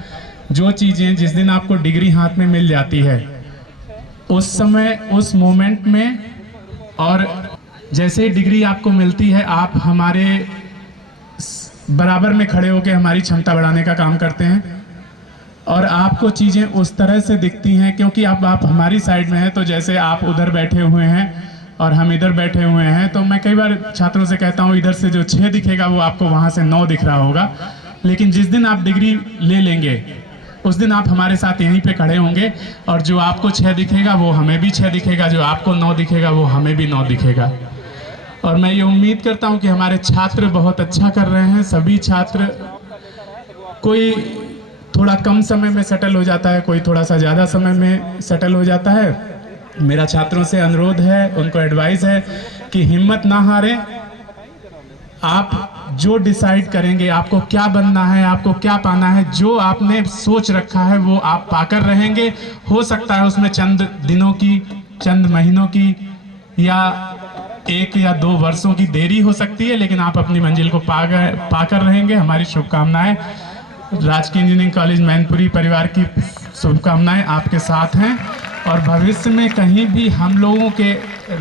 जो चीज़ें जिस दिन आपको डिग्री हाथ में मिल जाती है उस समय, उस मोमेंट में, और जैसे ही डिग्री आपको मिलती है आप हमारे बराबर में खड़े होकर हमारी क्षमता बढ़ाने का काम करते हैं और आपको चीज़ें उस तरह से दिखती हैं क्योंकि अब आप हमारी साइड में हैं। तो जैसे आप उधर बैठे हुए हैं और हम इधर बैठे हुए हैं, तो मैं कई बार छात्रों से कहता हूँ इधर से जो 6 दिखेगा वो आपको वहाँ से 9 दिख रहा होगा, लेकिन जिस दिन आप डिग्री ले लेंगे उस दिन आप हमारे साथ यहीं पे खड़े होंगे और जो आपको 6 दिखेगा वो हमें भी 6 दिखेगा, जो आपको 9 दिखेगा वो हमें भी 9 दिखेगा। और मैं ये उम्मीद करता हूँ कि हमारे छात्र बहुत अच्छा कर रहे हैं। सभी छात्र, कोई थोड़ा कम समय में सेटल हो जाता है, कोई थोड़ा सा ज़्यादा समय में सेटल हो जाता है, मेरा छात्रों से अनुरोध है, उनको एडवाइस है कि हिम्मत ना हारें। आप जो डिसाइड करेंगे, आपको क्या बनना है, आपको क्या पाना है, जो आपने सोच रखा है वो आप पाकर रहेंगे। हो सकता है उसमें चंद दिनों की, चंद महीनों की या 1 या 2 वर्षों की देरी हो सकती है, लेकिन आप अपनी मंजिल को पाकर रहेंगे। हमारी शुभकामनाएं। राजकीय इंजीनियरिंग कॉलेज मैनपुरी परिवार की शुभकामनाएं आपके साथ हैं, और भविष्य में कहीं भी हम लोगों के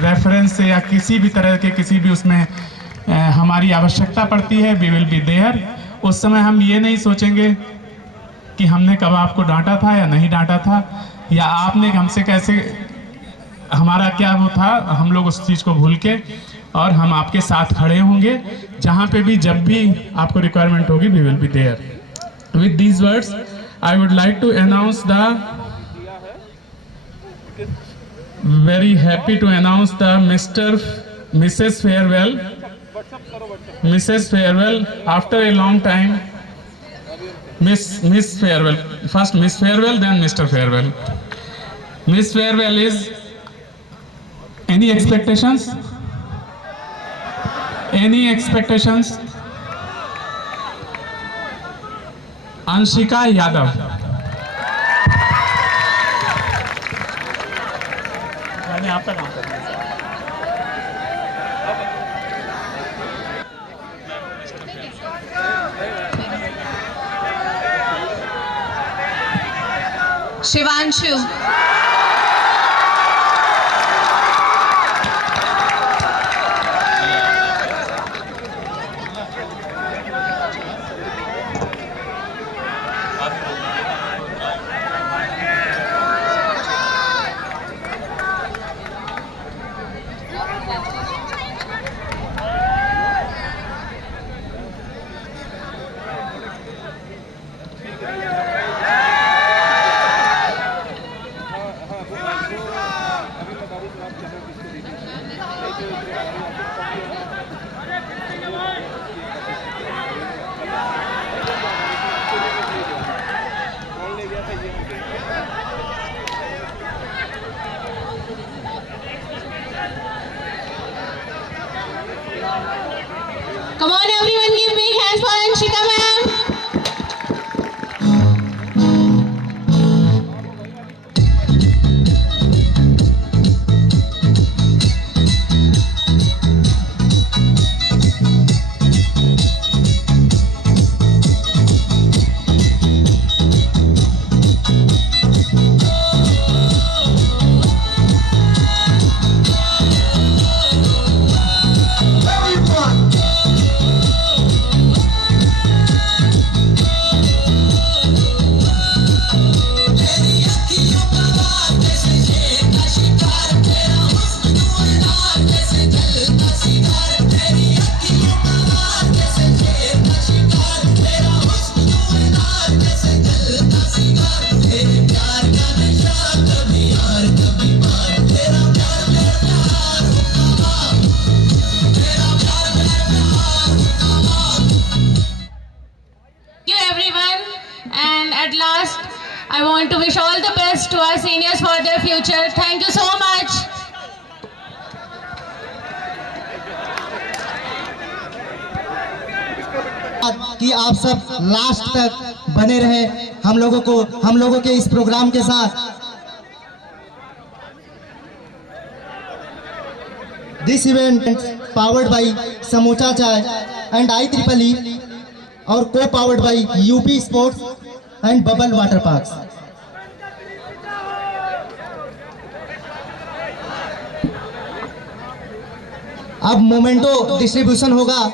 रेफरेंस से या किसी भी तरह के किसी भी उसमें हमारी आवश्यकता पड़ती है, वी विल बी देयर। उस समय हम ये नहीं सोचेंगे कि हमने कब आपको डांटा था या नहीं डांटा था, या आपने हमसे कैसे, हमारा क्या वो था, हम लोग उस चीज़ को भूल के और हम आपके साथ खड़े होंगे। जहाँ पे भी जब भी आपको रिक्वायरमेंट होगी, we will be there. With these words, I would like to announce very happy to announce the Mrs. Farewell. Mrs. Farewell, after a long time, Miss Farewell. First Miss Farewell, then Mr. Farewell. Miss Farewell is, any expectations? Any expectations? Anshika Yadav. मैंने आप तक Shivanshu. Come on, everyone, give big hands for Anshika ma'am. I want to wish all the best to our seniors for their future. Thank you so much. कि आप सब लास्ट तक बने रहे हम लोगों के इस प्रोग्राम के साथ। दिस इवेंट पावर्ड बाई समोचा चाय एंड IEEE और को powered by UP sports and bubble water parks. अब मोमेंटो डिस्ट्रीब्यूशन होगा,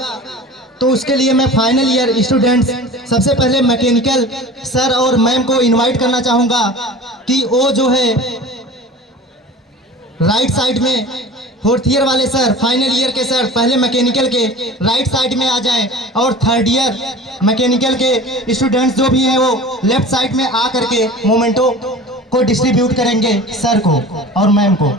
तो उसके लिए मैं फाइनल ईयर स्टूडेंट्स, सबसे पहले मैकेनिकल सर और मैम को इनवाइट करना चाहूँगा कि वो जो है राइट साइड में, 4th ईयर वाले सर, फाइनल ईयर के सर पहले मैकेनिकल के राइट साइड में आ जाएं, और 3rd ईयर मैकेनिकल के स्टूडेंट्स जो भी हैं वो लेफ्ट साइड में आ करके मोमेंटो को डिस्ट्रीब्यूट करेंगे सर को और मैम को।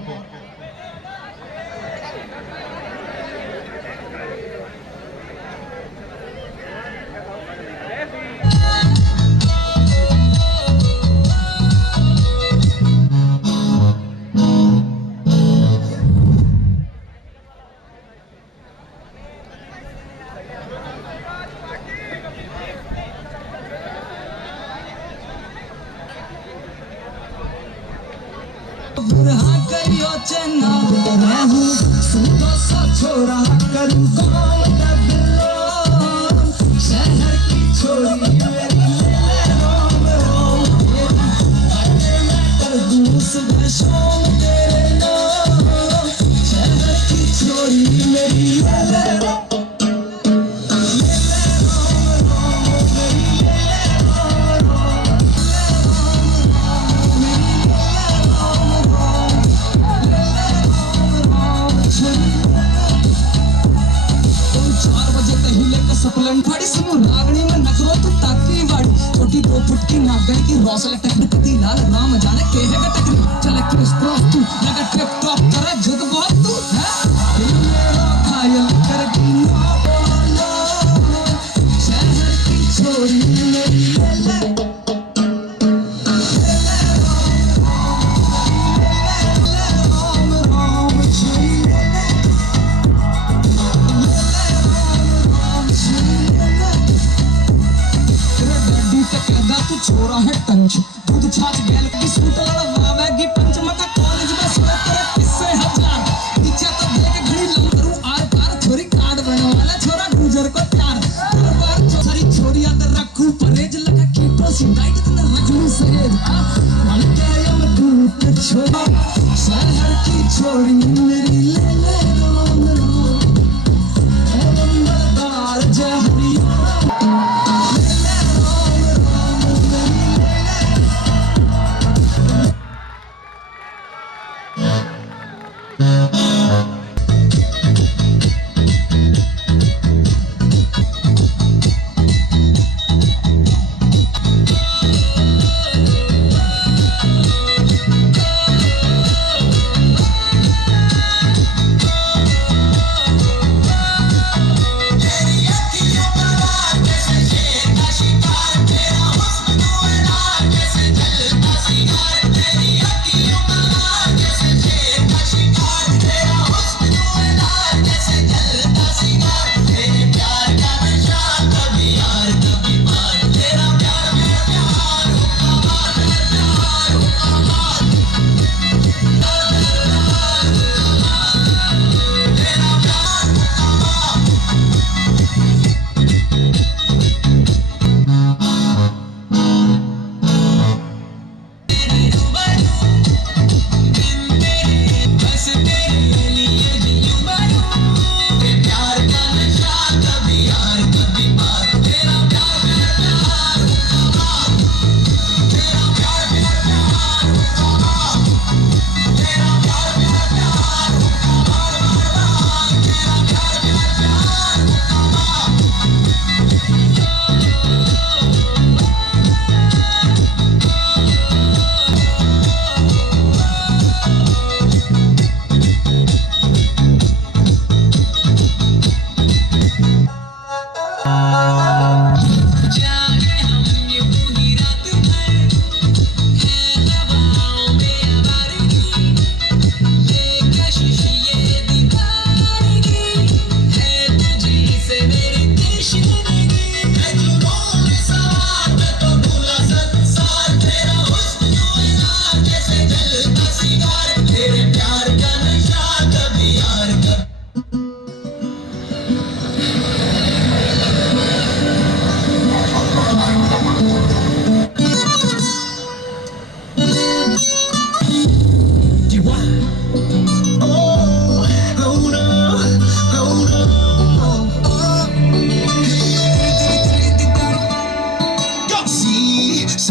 आखियों च ना रहूं सूदो सा छोरा करूं कौन बदलो शहर की छोरी मेरी ले रोम रोम तेरी मैं कर दूं सुबह शाम तेरे नाम शहर की छोरी मेरी ले रोम सपलन फाड़ी सुनो रागणी में नखरो तू ताकी वाड़ी छोटी 2 फुट की नागण की रौसल टकरी पति लाल राम जाने के है टकरी चले क्रिस्टोफ तू लगा ट्रिप टॉप करे जुग बहुत तू है दिल मेरा घायल कर दी ना बोला शहर की छोरी मेरी ले छोरा है टंच दूध छाछ बैल की सूट लड़वावेगी पंच मका कॉलेज में सुने तेरे किस्से हजार नीचे तो देख घड़ी लम करूं आर पार छोरी कार्ड बनवाला छोरा गुजर को प्यार दरबार सारी छोरी याद रखूं परहेज लगा कीटो सी डाइट तने रखूं सहेज मन के यम दूत छोरा शहर की छोरी मेरी ले ले रोम रोम नंबरदार जहरी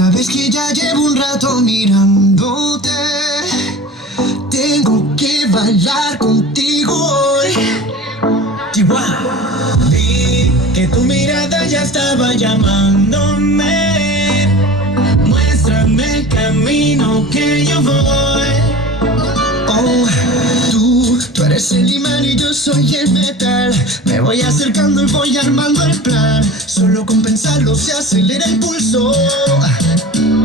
Sabes que ya llevo un rato mirándote. Tengo que bailar contigo hoy. Chihuahua, vi que tu mirada ya estaba llamándome. Muéstrame el camino que yo voy. Oh, tú eres el imán y yo soy el metal. Me voy acercando y voy armando el plan. Solo con pensarlo se acelera el pulso.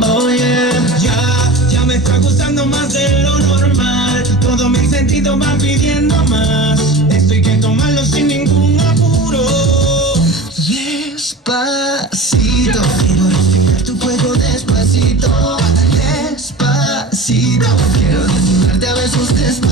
Oh yeah, ya me está gustando más de lo normal. Todos mis sentidos van pidiendo más. Esto hay que tomarlo sin ningún apuro. Despacito, quiero respirar tu fuego despacito. Despacito, quiero desnudarte a besos despacito.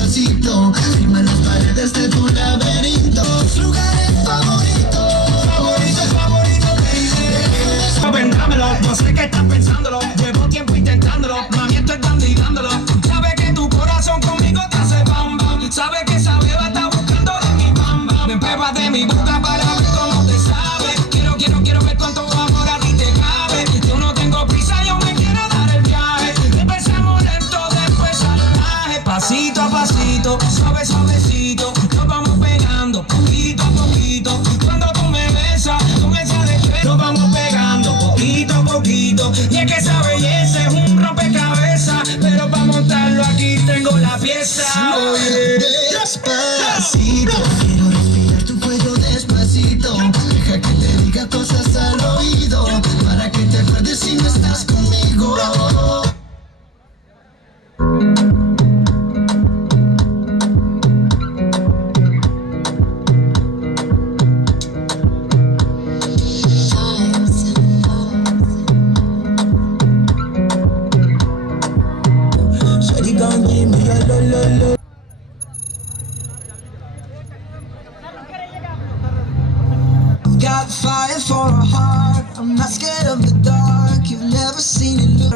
got fire for a heart. I'm not scared of the dark. You've never seen it look.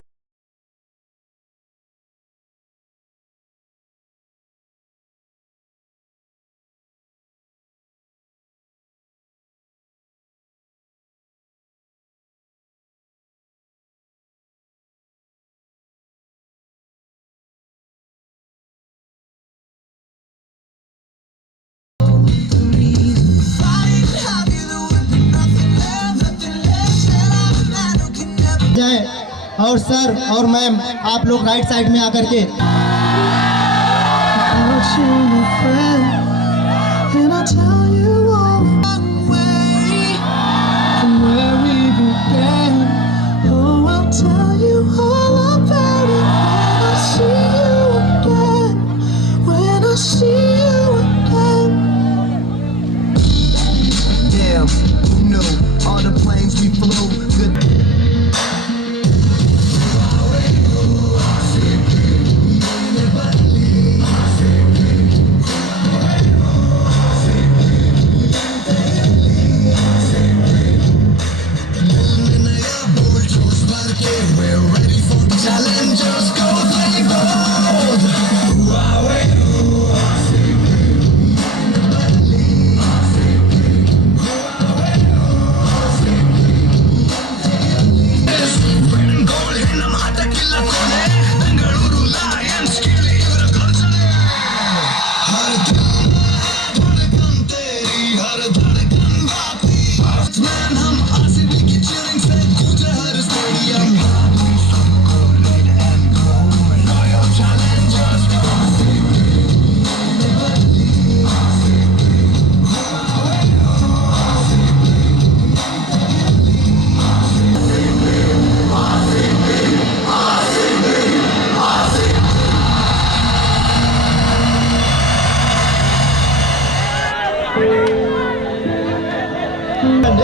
जाए और सर और मैम आप लोग राइट साइड में आकर के And I'll tell you all one way from where we began. Oh, I'll tell you all about it when I see you again. When I see you again. Damn, who knew? All the planes we flew. Good.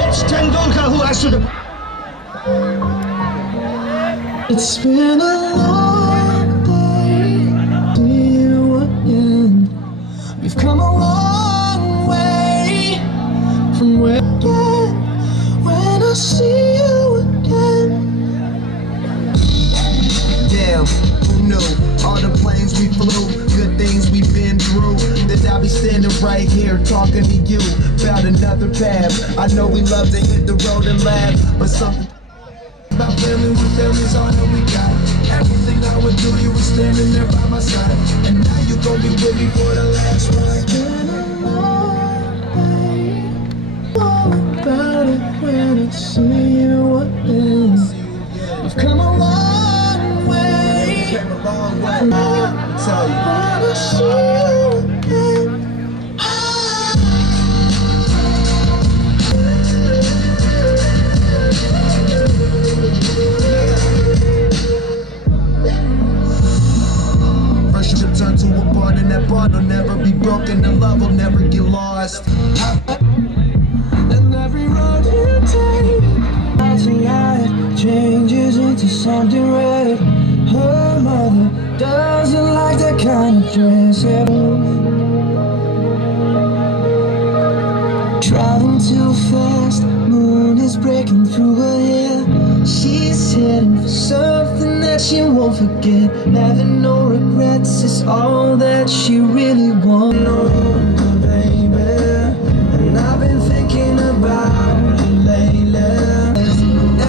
It's Tendulkar who has to. It's been a long day. See you again. We've come a long way from where again. When I see you again. Damn, who knew? All the planes we flew, good things we've been through. That I'll be standing right here talking to you about another path. I know we love to hit the road and laugh, but something about family when family's all that we got. Everything I would do, you were standing there by my side, and now you gon' be with me for the last ride. It's been a long day, all about it when I see you again. We've come a long way. Came a long way. I tell you. When I see you again. Friendship turn to a bond, and that bond will never be broken, and love will never get lost. And every road you take, tonight changes into something red. Her mother doesn't like that kind of dress at all. Driving too fast, moon is breaking through her hair. She's heading for something that she won't forget. Having no regrets is all that she really wants. Oh, baby, and I've been thinking about you lately.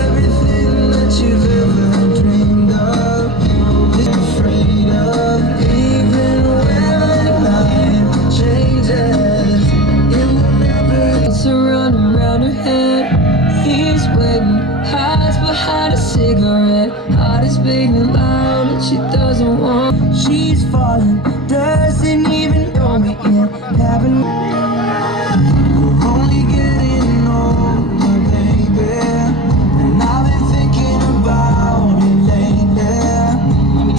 Everything that you've ever dreamed of, is afraid of. Even when life changes, it will never. It's running around her head. He's waiting, hides behind a cigarette. Heart is beating loud and she doesn't want. She's falling, doesn't even know me yet. Haven't. We're only getting older, baby, and I've been thinking about it lately.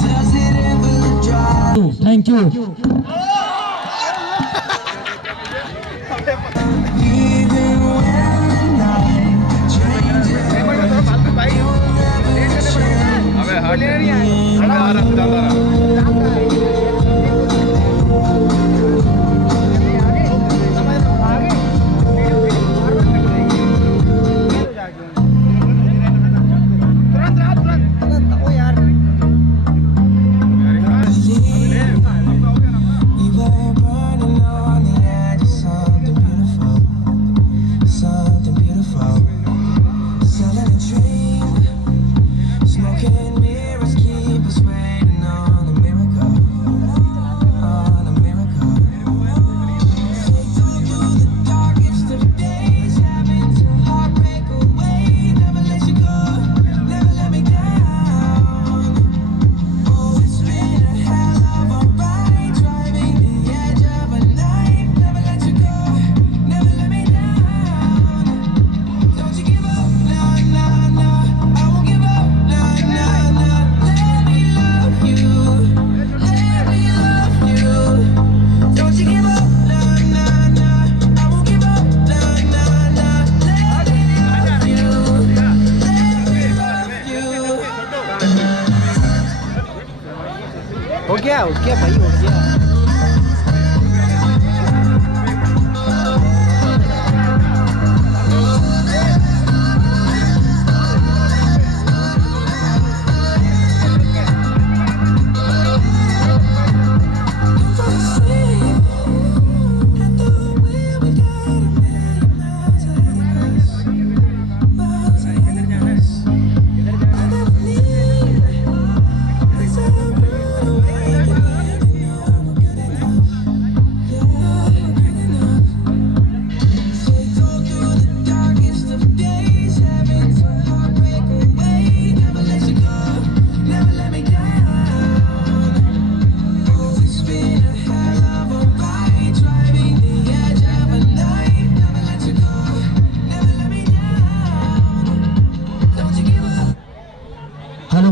Does it ever drive? Thank you. Even when the night changes, you'll never change. beautiful. Selling a dream, smoking mirrors keep us waiting on a miracle, on a miracle. Take through the darkest of days, having to heartbreak away. Never let you go, never let me down. Oh, it's been a hell of a ride, driving the edge of a knife. Never let you go, never let me down. Don't you give up, nah, nah, nah. I won't give up, nah, nah, nah. Let me love you, let me love you. Don't you give up, nah, nah, nah. I won't give up, nah, nah, nah. Let me love you, let me love you. हो गया भाई, हो गया।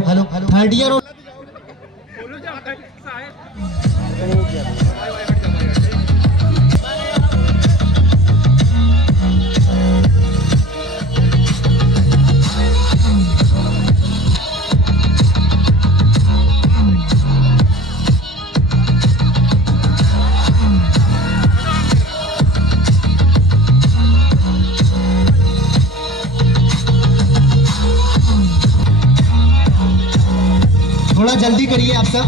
हेलो थर्ड ईयर और थोड़ा जल्दी करिए आप सब।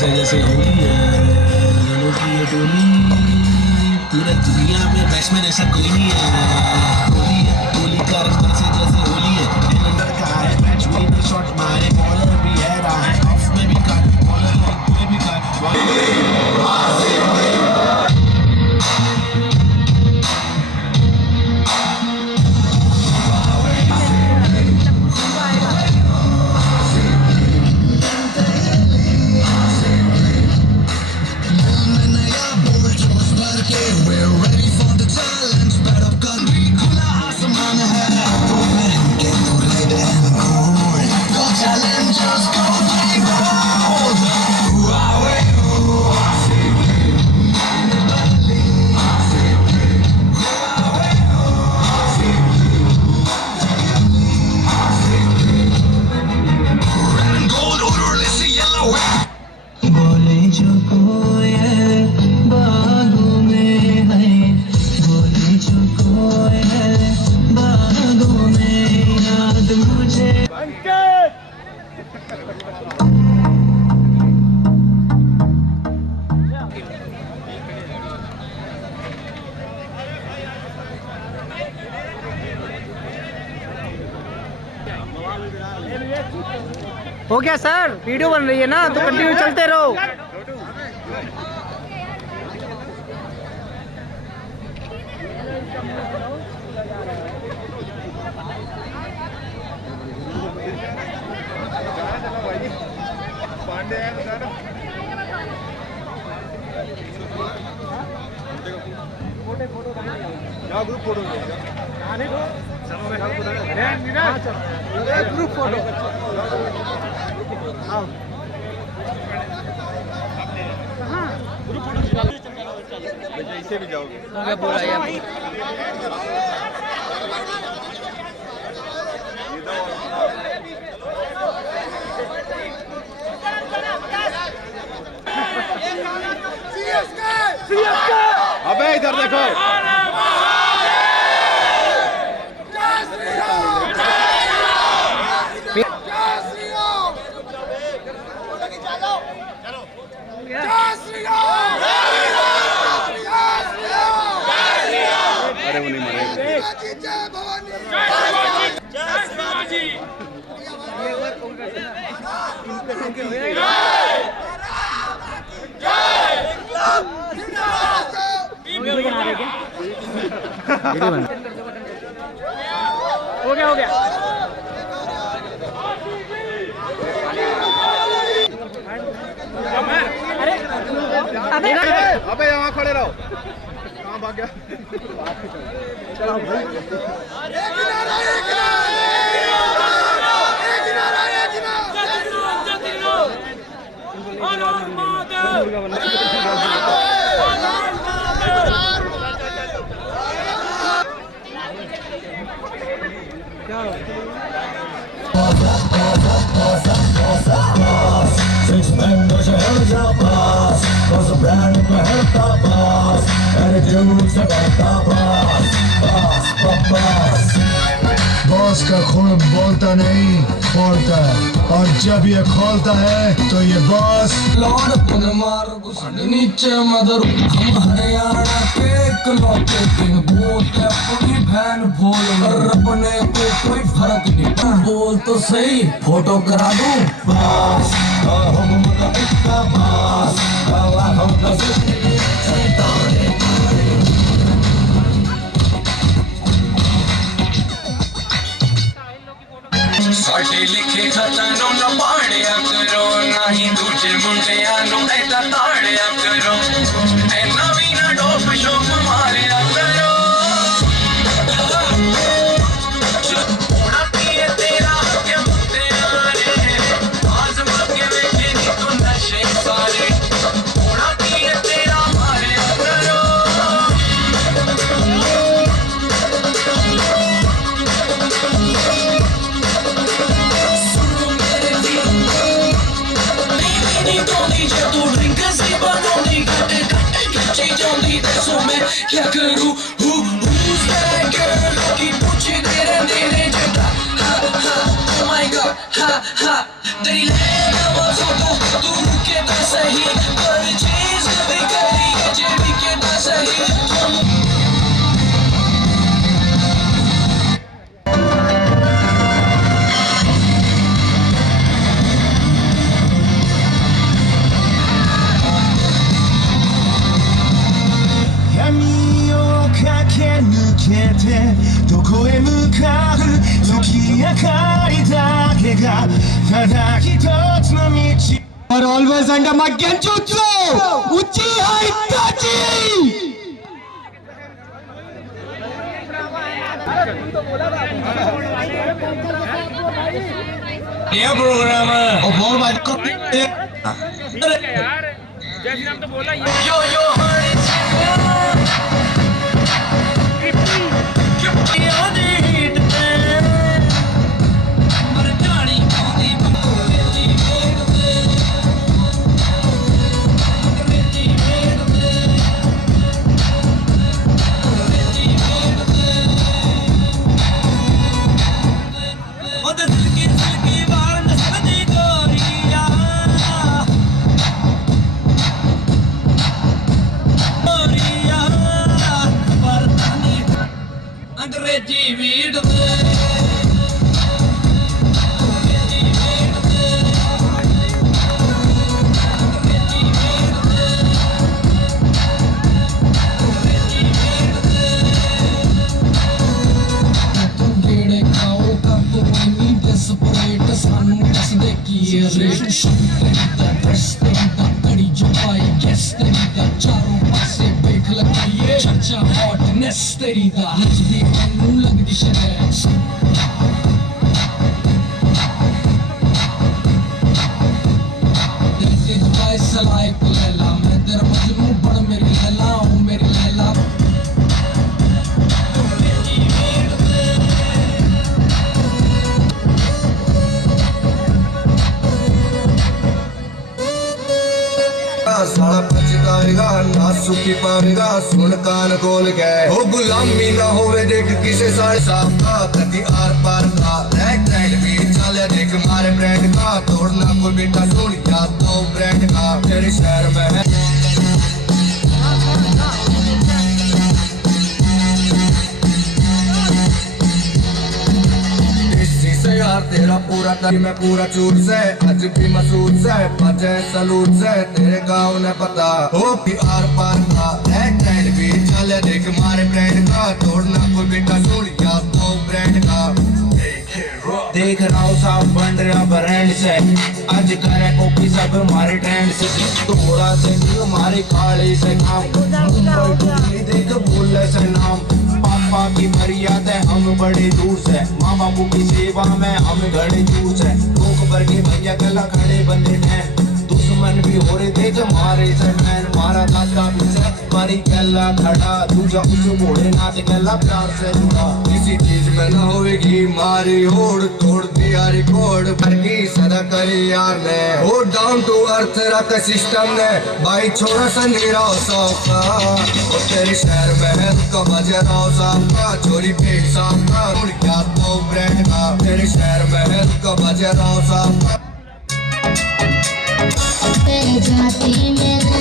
जैसे होली है दोनों की ये टोली, पूरे दुनिया में बैट्समैन ऐसा कोई नहीं है। होली का रंग से जैसे होली है, अंदर का है मैच विनर शॉट मारे, बॉलर भी है रहा है, ऑफ में भी काट, बॉलर है कोई भी काट। हो गया सर, वीडियो बन रही है ना, तो कंटिन्यू चलते रहो। ग्रुप फोटो ग्रुप फोटो हाँ ग्रुप फोटो इसे भी जाओगे हो गया पूरा यार। अबे इधर देखो। अरे वो नहीं मरेगा। हो गया हो गया। अबे यहाँ खड़े रहो। कहाँ भाग गया? चलो भाई। बॉस का खून बोलता नहीं खोलता है, और जब ये खोलता है तो ये बॉस लौट पुन मार घुसन नीचे मदर हम हरियाणा के इकलौते दिन बोलते अपनी बहन बोल अपने को कोई फर्क नहीं बोल तो सही फोटो करा दूं बस हम इतना बस हम साढ़े लिखे खतनों न पाड़िया करो ना ही दूजे मुंडिया नो ऐसा ताड़िया करो ऐ नवी ना डोप शोप मारिया करो ओड़ा पिए तेरा के मुद्दे आरे आज मगे बैठे नी तो नशे सारे ओड़ा पिए तेरा मारिया करो क्या करूं who's that girl की पूछे तेरे तेरे जटा ha ha oh my god ha ha तेरी लैला फोटो तू रुके तो सही पर चीज भी करी जे भी के तो सहीどこへ向かう月明かりだけがただ一つの道 और always under my genjutsu Uchiha Itachi ये प्रोग्राम है और बहुत बात को यार जय श्री राम तो बोला यो यो अंग्रेजी वीड चर्चा हॉटनेस तेरी दा नचदी मैनू लगदी शरैक्स तेरे दुआई सलाइक लैला मैं तेरा मजनू बड़ मेरी लैला ओ मेरी सुखी पावेगा सुन कान खोल के। ओ गुलामी ना होवे देख किसे सारे साफ का कति आर पार का रैक ट्रेंड भी चले देख मारे ब्रांड का तोड़ना कोई बेटा सुन याद तो ब्रांड का तेरे शहर में है। यार तेरा पूरा तरी में पूरा चूर से आज भी मसूद से बचे सलूट से तेरे गाँव ने पता हो कि आर पार का रैक ट्रेंड भी चले देख मारे ब्रांड का तोड़ना कोई बेटा सुन याद तो ब्रांड का। देख रहा हूँ साफ बन रहा ब्रांड से आज करे कॉपी सब हमारे ट्रेंड से थोड़ा से हमारी खाली से काम देख भूल से नाम पापा की मर्यादा हम बड़े दूर से माँ बापू की सेवा में हम घड़े दूर से लोग भर के भैया गला खड़े बंदे हैं दुश्मन भी हो रहे देख मारे से मैन मारा दादा भी से मारी गला खड़ा दूजा उस घोड़े नाच गला प्यार से जुड़ा किसी चीज में न होगी मारी होड़ तोड़ दिया रिकॉर्ड भर की सदा करी यार ने हो डाउन टू अर्थ रख सिस्टम ने भाई छोड़ा सा नीरा सौका और तेरे शहर में है का बजे राव साहब का चोरी पेट साहब का क्या तो ब्रांड का तेरे शहर में है का बजे राव साहब का तेरे जाती में